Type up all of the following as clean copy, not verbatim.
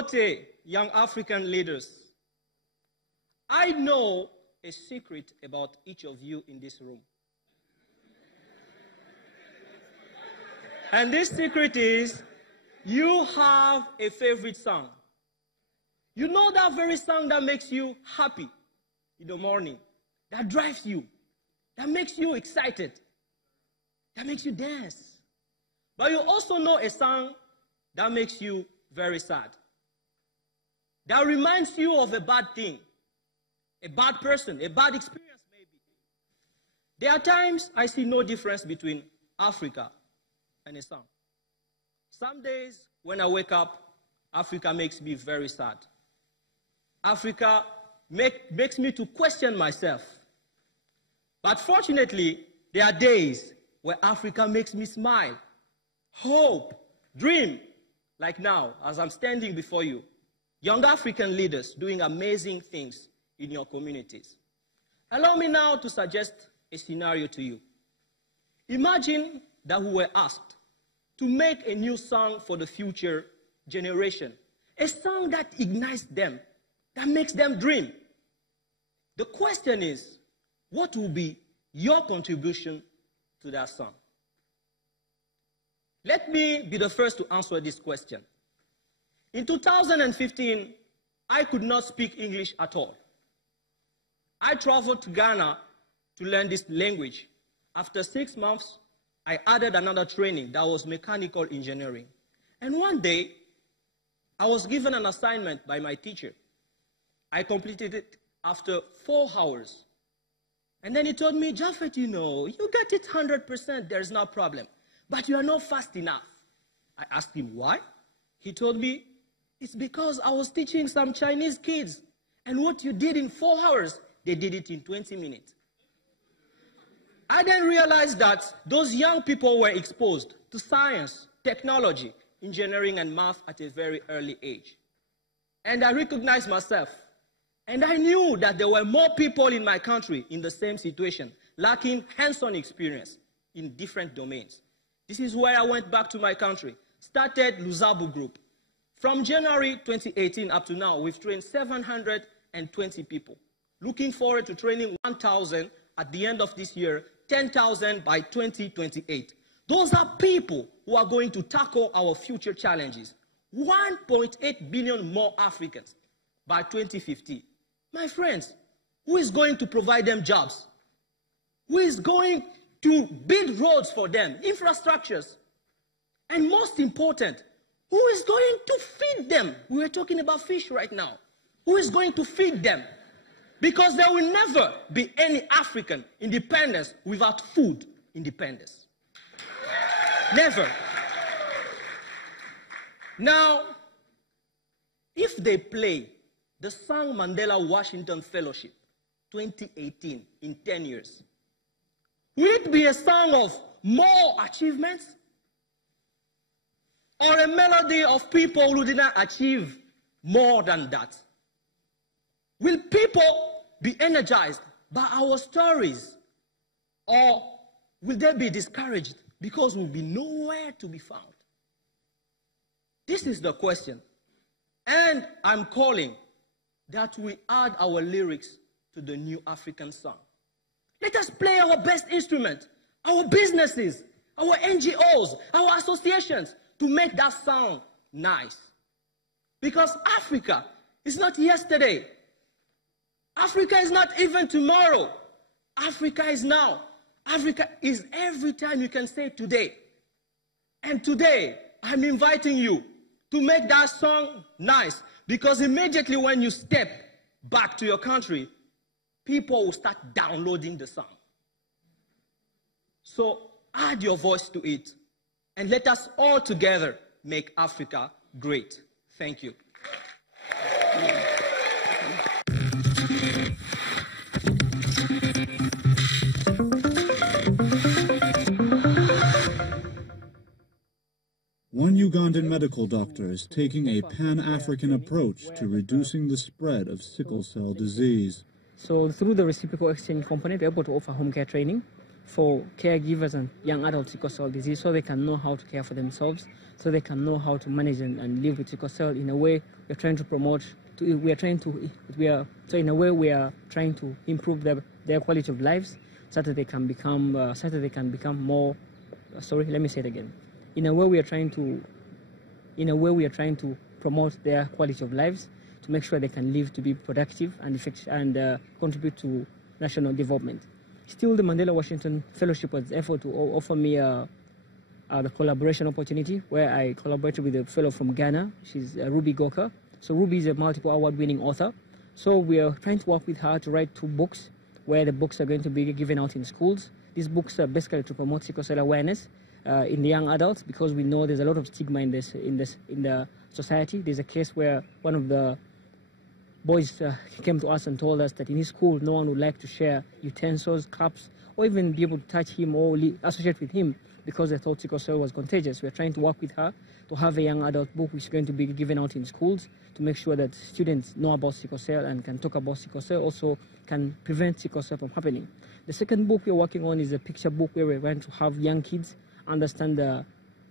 Wote, young African leaders, I know a secret about each of you in this room. And this secret is you have a favorite song. You know that very song that makes you happy in the morning, that drives you, that makes you excited, that makes you dance. But you also know a song that makes you very sad, that reminds you of a bad thing, a bad person, a bad experience maybe. There are times I see no difference between Africa and a song. Some days when I wake up, Africa makes me very sad. Africa makes me to question myself. But fortunately, there are days where Africa makes me smile, hope, dream, like now, as I'm standing before you. Young African leaders doing amazing things in your communities. Allow me now to suggest a scenario to you. Imagine that we were asked to make a new song for the future generation, a song that ignites them, that makes them dream. The question is, what will be your contribution to that song? Let me be the first to answer this question. In 2015, I could not speak English at all. I traveled to Ghana to learn this language. After 6 months, I added another training that was mechanical engineering. And one day, I was given an assignment by my teacher. I completed it after 4 hours. And then he told me, Japhet, you know, you get it 100%, there's no problem. But you are not fast enough. I asked him why. He told me, it's because I was teaching some Chinese kids. And what you did in 4 hours, they did it in 20 minutes. I then realized that those young people were exposed to science, technology, engineering, and math at a very early age. And I recognized myself. And I knew that there were more people in my country in the same situation, lacking hands-on experience in different domains. This is where I went back to my country, started Luzabu Group. From January 2018 up to now, we've trained 720 people. Looking forward to training 1,000 at the end of this year, 10,000 by 2028. Those are people who are going to tackle our future challenges. 1.8 billion more Africans by 2050. My friends, who is going to provide them jobs? Who is going to build roads for them, infrastructures? And most important, who is going to feed them? We are talking about fish right now. Who is going to feed them? Because there will never be any African independence without food independence. Never. Now, if they play the song Mandela Washington Fellowship 2018 in 10 years, will it be a song of more achievements? Or a melody of people who did not achieve more than that? Will people be energized by our stories? Or will they be discouraged because we'll be nowhere to be found? This is the question. And I'm calling that we add our lyrics to the new African song. Let us play our best instrument, our businesses, our NGOs, our associations, to make that song nice. Because Africa is not yesterday. Africa is not even tomorrow. Africa is now. Africa is every time you can say today. And today, I'm inviting you to make that song nice. Because immediately when you step back to your country, people will start downloading the song. So add your voice to it. And let us all together make Africa great. Thank you. One Ugandan medical doctor is taking a Pan-African approach to reducing the spread of sickle cell disease. So through the reciprocal exchange component, we're able to offer home care training for caregivers and young adults with sickle cell disease, so they can know how to care for themselves, so they can know how to manage and live with sickle cell. In a way, we're trying to promote. We are trying to improve their quality of lives, so that they can become more. Sorry, let me say it again. In a way, we are trying to promote their quality of lives, to make sure they can live to be productive and effective and contribute to national development. Still, the Mandela Washington Fellowship was effort to offer me the collaboration opportunity, where I collaborated with a fellow from Ghana. She's Ruby Goka. So Ruby is a multiple award-winning author. So we are trying to work with her to write 2 books, where the books are going to be given out in schools. These books are basically to promote sickle cell awareness in the young adults, because we know there's a lot of stigma in the society. There's a case where one of the boys came to us and told us that in his school no one would like to share utensils, cups, or even be able to touch him or associate with him, because they thought sickle cell was contagious. We're trying to work with her to have a young adult book which is going to be given out in schools, to make sure that students know about sickle cell and can talk about sickle cell, also can prevent sickle cell from happening. The second book we're working on is a picture book, where we're going to have young kids understand the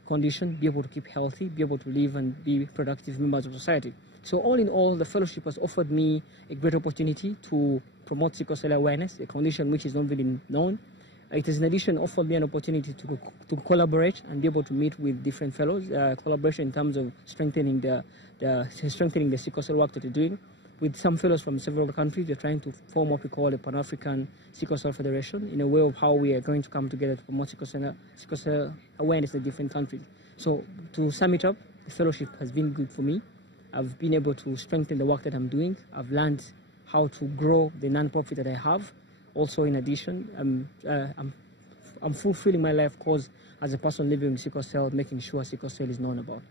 condition, be able to keep healthy, be able to live and be productive members of society. So all in all, the fellowship has offered me a great opportunity to promote sickle cell awareness, a condition which is not really known. It has in addition offered me an opportunity to collaborate and be able to meet with different fellows, collaboration in terms of strengthening the sickle cell work that we're doing. With some fellows from several countries, we're trying to form what we call a Pan-African Sickle Cell Federation, in a way of how we are going to come together to promote sickle cell awareness in different countries. So to sum it up, the fellowship has been good for me. I've been able to strengthen the work that I'm doing. I've learned how to grow the non-profit that I have. Also, in addition, I'm fulfilling my life cause as a person living with sickle cell, making sure sickle cell is known about.